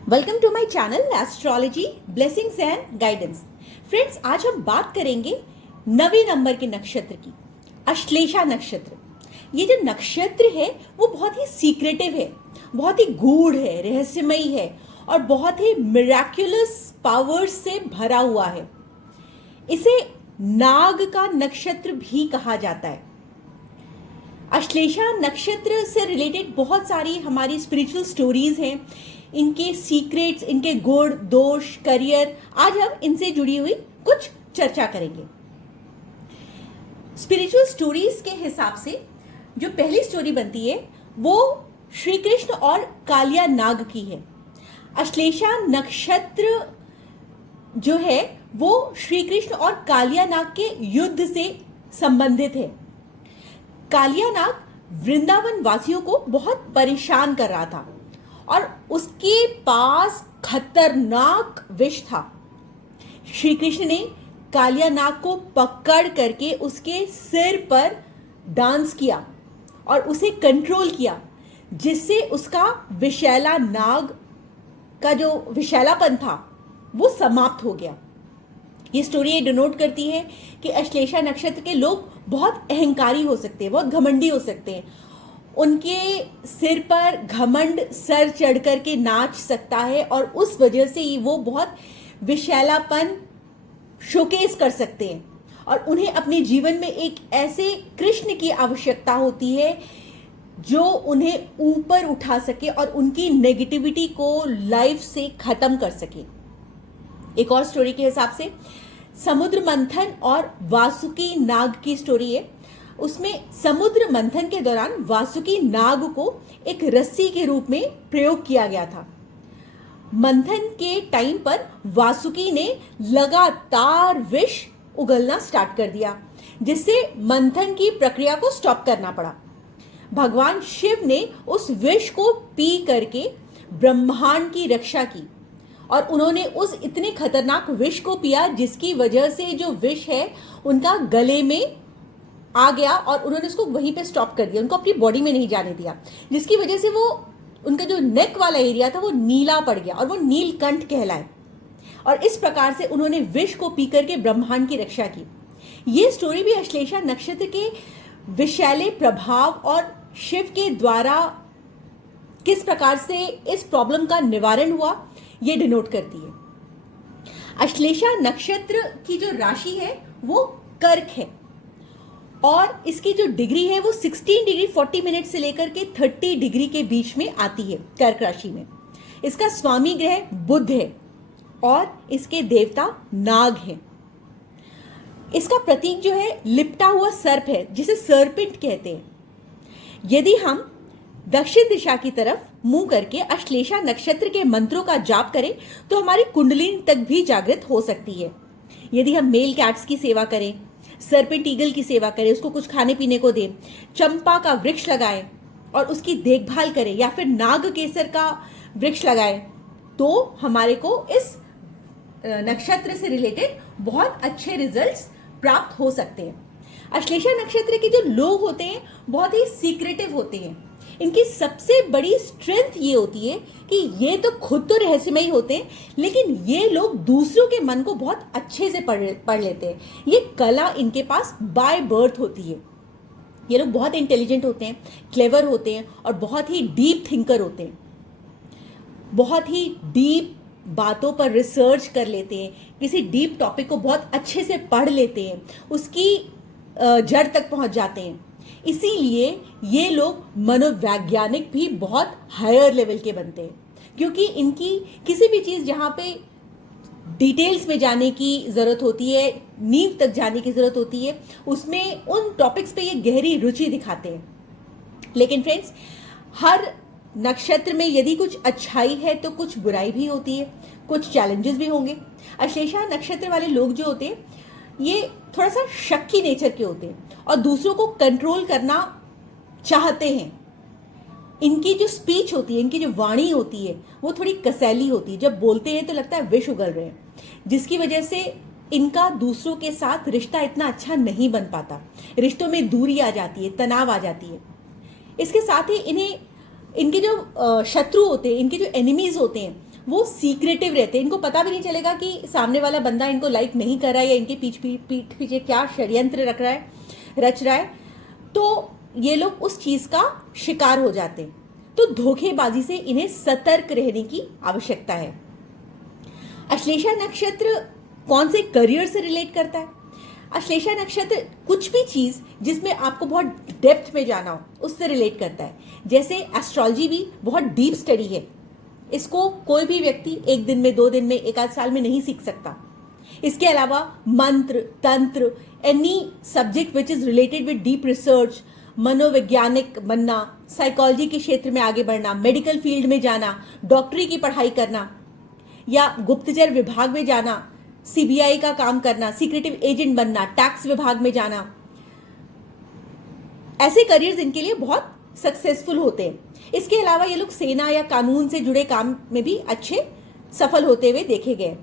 Welcome to my channel astrology blessings and guidance. Friends, आज हम बात करेंगे 9वें नंबर के नक्षत्र की, अश्लेषा नक्षत्र। ये जो नक्षत्र है वो बहुत ही सीक्रेटिव है, बहुत ही गूढ़ है, रहस्यमयी है और बहुत ही मिराक्युलस पावर्स से भरा हुआ है। इसे नाग का नक्षत्र भी कहा जाता है। अश्लेषा नक्षत्र से रिलेटेड बहुत सारी हमारी स्पिरिचुअल स्टोरीज हैं, इनके सीक्रेट्स, इनके गुण, दोष, करियर, आज हम इनसे जुड़ी हुई कुछ चर्चा करेंगे। स्पिरिचुअल स्टोरीज के हिसाब से जो पहली स्टोरी बनती है वो श्री कृष्ण और कालिया नाग की है। अश्लेषा नक्षत्र जो है वो श्री कृष्ण और कालिया नाग के युद्ध से संबंधित है। कालिया नाग वृंदावन वासियों को बहुत परेशान कर रहा था और उसके पास खतरनाक विष था। श्री कृष्ण ने कालिया नाग को पकड़ करके उसके सिर पर डांस किया और उसे कंट्रोल किया, जिससे उसका विषैला नाग का जो विषैलापन था वो समाप्त हो गया। ये स्टोरी ये डिनोट करती है कि अश्लेषा नक्षत्र के लोग बहुत अहंकारी हो सकते हैं, बहुत घमंडी हो सकते हैं। उनके सिर पर घमंड सर चढ़ कर के नाच सकता है और उस वजह से ही वो बहुत विशैलापन शोकेस कर सकते हैं और उन्हें अपने जीवन में एक ऐसे कृष्ण की आवश्यकता होती है जो उन्हें ऊपर उठा सके और उनकी नेगेटिविटी को लाइफ से खत्म कर सके। एक और स्टोरी के हिसाब से समुद्र मंथन और वासुकी नाग की स्टोरी है। उसमें समुद्र मंथन के दौरान वासुकी नाग को एक रस्सी के रूप में प्रयोग किया गया था। मंथन के टाइम पर वासुकी ने लगातार विष उगलना स्टार्ट कर दिया, जिससे मंथन की प्रक्रिया को स्टॉप करना पड़ा। भगवान शिव ने उस विष को पी करके ब्रह्मांड की रक्षा की और उन्होंने उस इतने खतरनाक विष को पिया जिसकी वजह से जो विष है उनका गले में आ गया और उन्होंने उसको वहीं पे स्टॉप कर दिया, उनको अपनी बॉडी में नहीं जाने दिया, जिसकी वजह से वो उनका जो नेक वाला एरिया था वो नीला पड़ गया और वो नीलकंठ कहलाए। और इस प्रकार से उन्होंने विष को पी करके ब्रह्मांड की रक्षा की। ये स्टोरी भी अश्लेषा नक्षत्र के विषैले प्रभाव और शिव के द्वारा किस प्रकार से इस प्रॉब्लम का निवारण हुआ ये डिनोट करती है। अश्लेषा नक्षत्र की जो राशि है वो कर्क है और इसकी जो डिग्री है वो 16 डिग्री 40 मिनट से लेकर के 30 डिग्री के बीच में आती है कर्क राशि में। इसका स्वामी ग्रह बुध है और इसके देवता नाग हैं। इसका प्रतीक जो है लिपटा हुआ सर्प है, जिसे सर्पेंट कहते हैं। यदि हम दक्षिण दिशा की तरफ मुंह करके अश्लेषा नक्षत्र के मंत्रों का जाप करें तो हमारी कुंडलिनी तक भी जागृत हो सकती है। यदि हम मेल कैट्स की सेवा करें, सर्पेंट ईगल की सेवा करें, उसको कुछ खाने पीने को दें, चंपा का वृक्ष लगाएं और उसकी देखभाल करें, या फिर नाग केसर का वृक्ष लगाएं, तो हमारे को इस नक्षत्र से रिलेटेड बहुत अच्छे रिजल्ट्स प्राप्त हो सकते हैं। अश्लेषा नक्षत्र के जो लोग होते हैं बहुत ही सीक्रेटिव होते हैं। इनकी सबसे बड़ी स्ट्रेंथ ये होती है कि ये तो खुद तो रहस्यमयी होते हैं, लेकिन ये लोग दूसरों के मन को बहुत अच्छे से पढ़ लेते हैं। ये कला इनके पास बाय बर्थ होती है। ये लोग बहुत इंटेलिजेंट होते हैं, क्लेवर होते हैं और बहुत ही डीप थिंकर होते हैं। बहुत ही डीप बातों पर रिसर्च कर लेते हैं, किसी डीप टॉपिक को बहुत अच्छे से पढ़ लेते हैं, उसकी जड़ तक पहुंच जाते हैं। इसीलिए ये लोग मनोवैज्ञानिक भी बहुत हायर लेवल के बनते हैं, क्योंकि इनकी किसी भी चीज़ जहाँ पे डिटेल्स में जाने की ज़रूरत होती है, नींव तक जाने की ज़रूरत होती है, उसमें उन टॉपिक्स पे ये गहरी रुचि दिखाते हैं। लेकिन फ्रेंड्स, हर नक्षत्र में यदि कुछ अच्छाई है तो कुछ बुराई भी होती है, कुछ चैलेंजेस भी होंगे। अश्लेषा नक्षत्र वाले लोग जो होते हैं ये थोड़ा सा शक्की नेचर के होते हैं और दूसरों को कंट्रोल करना चाहते हैं। इनकी जो स्पीच होती है, इनकी जो वाणी होती है वो थोड़ी कसैली होती है। जब बोलते हैं तो लगता है विष उगल रहे हैं, जिसकी वजह से इनका दूसरों के साथ रिश्ता इतना अच्छा नहीं बन पाता। रिश्तों में दूरी आ जाती है, तनाव आ जाती है। इसके साथ ही इन्हें इनके जो शत्रु होते हैं, इनके जो एनिमीज होते हैं, वो सीक्रेटिव रहते हैं, इनको पता भी नहीं चलेगा कि सामने वाला बंदा इनको लाइक नहीं कर रहा है या इनके पीठ पीछे क्या षड्यंत्र रच रहा है। तो ये लोग उस चीज का शिकार हो जाते हैं। तो धोखेबाजी से इन्हें सतर्क रहने की आवश्यकता है। अश्लेषा नक्षत्र कौन से करियर से रिलेट करता है? अश्लेषा नक्षत्र कुछ भी चीज जिसमें आपको बहुत डेप्थ में जाना हो उससे रिलेट करता है। जैसे एस्ट्रोलॉजी भी बहुत डीप स्टडी है, इसको कोई भी व्यक्ति एक दिन में, 2 दिन में, 1 आध साल में नहीं सीख सकता। इसके अलावा मंत्र, तंत्र, any subject which is related with deep research, मनोवैज्ञानिक बनना, साइकोलॉजी के क्षेत्र में आगे बढ़ना, मेडिकल फील्ड में जाना, डॉक्टरी की पढ़ाई करना या गुप्तचर विभाग में जाना, सीबीआई का काम करना, सीक्रेटिव एजेंट बनना, टैक्स विभाग में जाना, ऐसे करियर्स इनके लिए बहुत सक्सेसफुल होते हैं। इसके अलावा ये लोग सेना या कानून से जुड़े काम में भी अच्छे सफल होते हुए देखे गए।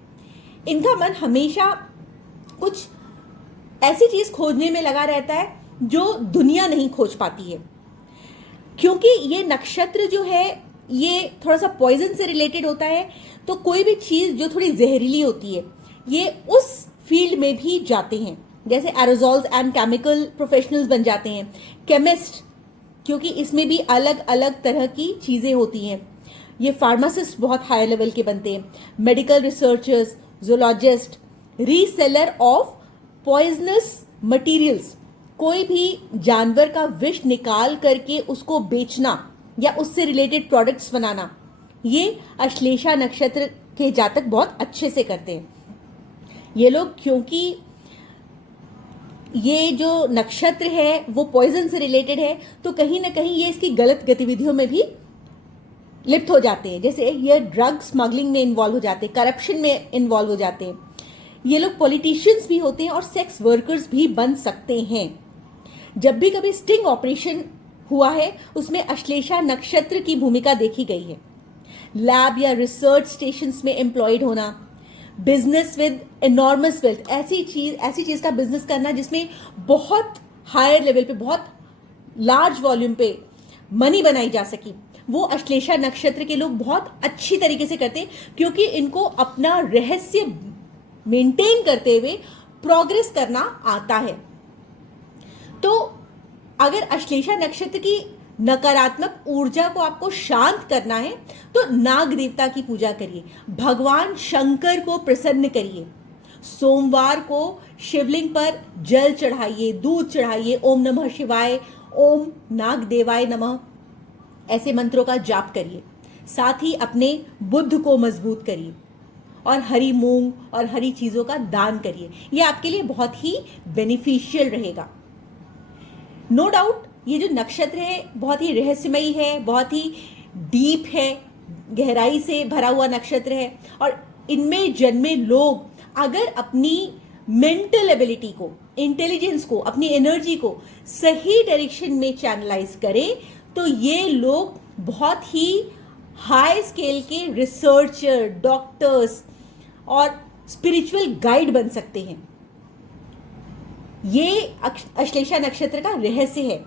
इनका मन हमेशा कुछ ऐसी चीज खोजने में लगा रहता है जो दुनिया नहीं खोज पाती है, क्योंकि ये नक्षत्र जो है ये थोड़ा सा पॉइजन से रिलेटेड होता है। तो कोई भी चीज जो थोड़ी जहरीली होती है ये उस फील्ड में भी जाते हैं। जैसे एरोजॉल्स एंड केमिकल प्रोफेशनल्स बन जाते हैं, केमिस्ट, क्योंकि इसमें भी अलग अलग तरह की चीजें होती हैं। ये फार्मासिस्ट बहुत हाई लेवल के बनते हैं, medical researchers, zoologist, reseller of poisonous materials, कोई भी जानवर का विष निकाल करके उसको बेचना या उससे रिलेटेड प्रोडक्ट्स बनाना, ये अश्लेषा नक्षत्र के जातक बहुत अच्छे से करते हैं। ये लोग, क्योंकि ये जो नक्षत्र है वो पॉइजन से रिलेटेड है, तो कहीं ना कहीं ये इसकी गलत गतिविधियों में भी लिप्त हो जाते हैं। जैसे ये ड्रग स्मगलिंग में इन्वॉल्व हो जाते हैं, करप्शन में इन्वॉल्व हो जाते हैं। ये लोग पॉलिटिशियंस भी होते हैं और सेक्स वर्कर्स भी बन सकते हैं। जब भी कभी स्टिंग ऑपरेशन हुआ है उसमें अश्लेषा नक्षत्र की भूमिका देखी गई है। लैब या रिसर्च स्टेशंस में एम्प्लॉयड होना, बिजनेस विद एनॉर्मस वेल्थ, ऐसी चीज का बिजनेस करना जिसमें बहुत हायर लेवल पे, बहुत लार्ज वॉल्यूम पे मनी बनाई जा सकी, वो अश्लेषा नक्षत्र के लोग बहुत अच्छी तरीके से करते हैं, क्योंकि इनको अपना रहस्य मेंटेन करते हुए प्रोग्रेस करना आता है। तो अगर अश्लेषा नक्षत्र की नकारात्मक ऊर्जा को आपको शांत करना है तो नाग देवता की पूजा करिए, भगवान शंकर को प्रसन्न करिए, सोमवार को शिवलिंग पर जल चढ़ाइए, दूध चढ़ाइए, ओम नमः शिवाय, ओम नाग देवाय नमः, ऐसे मंत्रों का जाप करिए। साथ ही अपने बुद्ध को मजबूत करिए और हरी मूंग और हरी चीजों का दान करिए। यह आपके लिए बहुत ही बेनिफिशियल रहेगा। नो डाउट ये जो नक्षत्र है बहुत ही रहस्यमयी है, बहुत ही डीप है, गहराई से भरा हुआ नक्षत्र है, और इनमें जन्मे लोग अगर अपनी मेंटल एबिलिटी को, इंटेलिजेंस को, अपनी एनर्जी को सही डायरेक्शन में चैनलाइज करें तो ये लोग बहुत ही हाई स्केल के रिसर्चर, डॉक्टर्स और स्पिरिचुअल गाइड बन सकते हैं। ये अश्लेषा नक्षत्र का रहस्य है।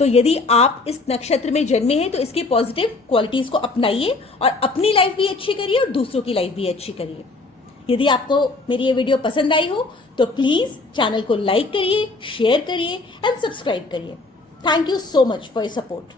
तो यदि आप इस नक्षत्र में जन्मे हैं तो इसकी पॉजिटिव क्वालिटीज को अपनाइए और अपनी लाइफ भी अच्छी करिए और दूसरों की लाइफ भी अच्छी करिए। यदि आपको मेरी ये वीडियो पसंद आई हो तो प्लीज चैनल को लाइक करिए, शेयर करिए एंड सब्सक्राइब करिए। Thank you so much for your support.